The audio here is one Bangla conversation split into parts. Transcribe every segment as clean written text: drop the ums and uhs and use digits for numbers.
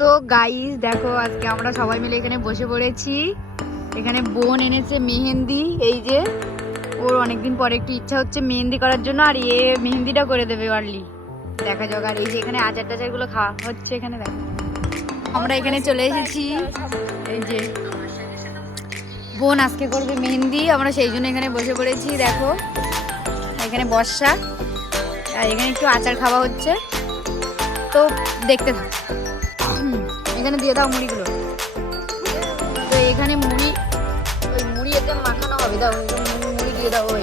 তো গাইস দেখো, আজকে আমরা সবাই মিলে এখানে বসে পড়েছি। এখানে বোন এনেছে মেহেন্দি। এই যে ওর অনেকদিন পরে একটু ইচ্ছা হচ্ছে মেহেন্দি করার জন্য, আর এ মেহেন্দিটা করে দেবে আর্লি। দেখা যাক। আর এই যে এখানে আচার টাচার গুলো খাওয়া হচ্ছে। এখানে দেখো আমরা এখানে চলে এসেছি। এই যে বোন আজকে করবে মেহেন্দি, আমরা সেই জন্য এখানে বসে পড়েছি। দেখো এখানে বর্ষা, আর এখানে একটু আচার খাওয়া হচ্ছে। তো দেখতে থাক। এখানে দিয়ে দাও মুড়িগুলো। তো এখানে মুড়ি, ওই মুড়ি এতে মাখানো হবে। দাও মুড়ি দিয়ে দাও। ওই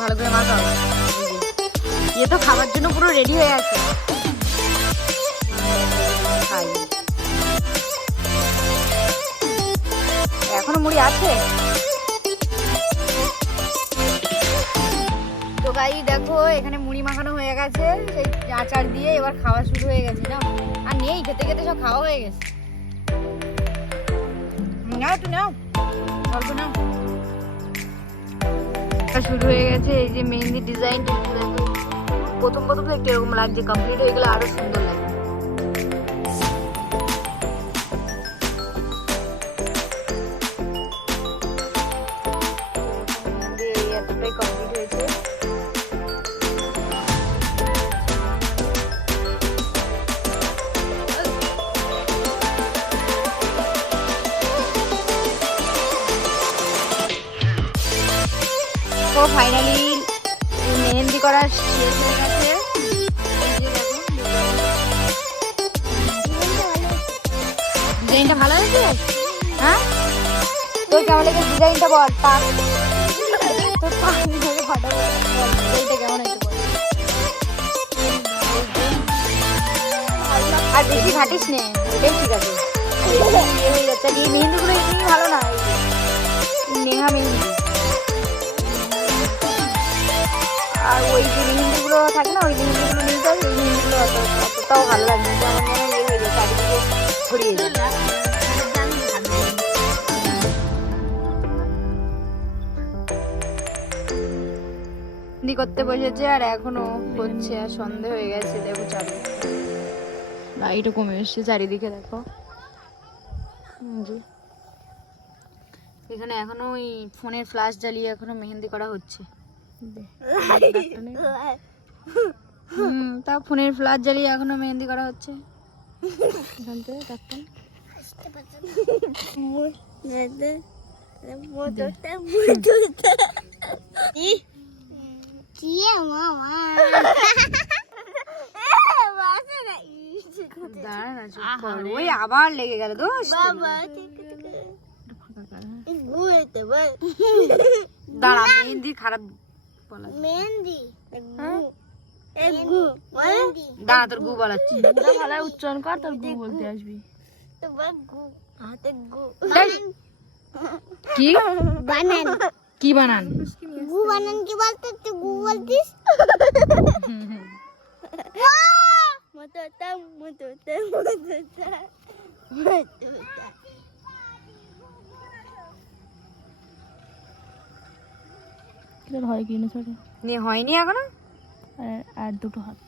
ভালো করে মাখাও। এ তো খাবার জন্য পুরো রেডি হয়ে আছে। এখনো মুড়ি আছে। তো গাই দেখো এখানে মুড়ি মাখানো হয়ে গেছে সেই আচার দিয়ে। এবার খাওয়া শুরু হয়ে গেছে না, আর নেই, খেতে খেতে সব খাওয়া হয়ে গেছে। নাও তো নাও, অল্প নাও। শুরু হয়ে গেছে। এই যে মেহেন্দি ডিজাইন প্রথম প্রথম একটু এরকম লাগছে, কমপ্লিট হয়ে গেলে আরো সুন্দর লাগবে। এতটাই কমপ্লিট হয়েছে। তো ফাইনালি মেহেন্দি করা শেষ হয়ে গেছে। ডিজাইনটা ভালো হয়েছে? হ্যাঁ, তো কেমন লেগেছে ডিজাইনটা? বল। তোর ফটো এইটা কেমন হয়েছে বল। আর বেশি ঘাটিস নে, ওটাই ঠিক আছে। হয়ে যাচ্ছে। এই মেহেন্দিগুলো এমনি ভালো না, নেহা মেহেন্দি। আর ওই যে মেহেন্দিগুলো থাকে না, ওই মেহেন্দিগুলো নিয়ে যাও। এই মেহেন্দিগুলো অতটাও ভালো লাগে না। আমার মনে হয় হয়ে যায়, চারিদিকে ছড়িয়ে যায়। মেহেন্দি করতে বসেছে আর এখনো হচ্ছে, আর সন্ধে হয়ে গেছে। দেখো চারিদিকে লাইটও কমে এসছে চারিদিকে। দেখো এখানে এখনো ওই ফোনের ফ্ল্যাশ জ্বালিয়ে এখনো মেহেন্দি করা হচ্ছে। তা ফোনের ফ্ল্যাশ জ্বালিয়ে এখনো মেহেন্দি করা হচ্ছে। ওই আবার লেগে গেল দোষ। দাঁড়া, মেহেন্দি খারাপ বলা। মেহেন্দি দাঁড়া, তোর গু বলাচ্ছি। ভালো উচ্চারণ কর, তোর গু বলতে আসবি। কি বানান? কি বানান? গু বানান কি বলতে? তুই গু বলতিস। হয় কি না হয়নি এখনো। আর দুটো হাত।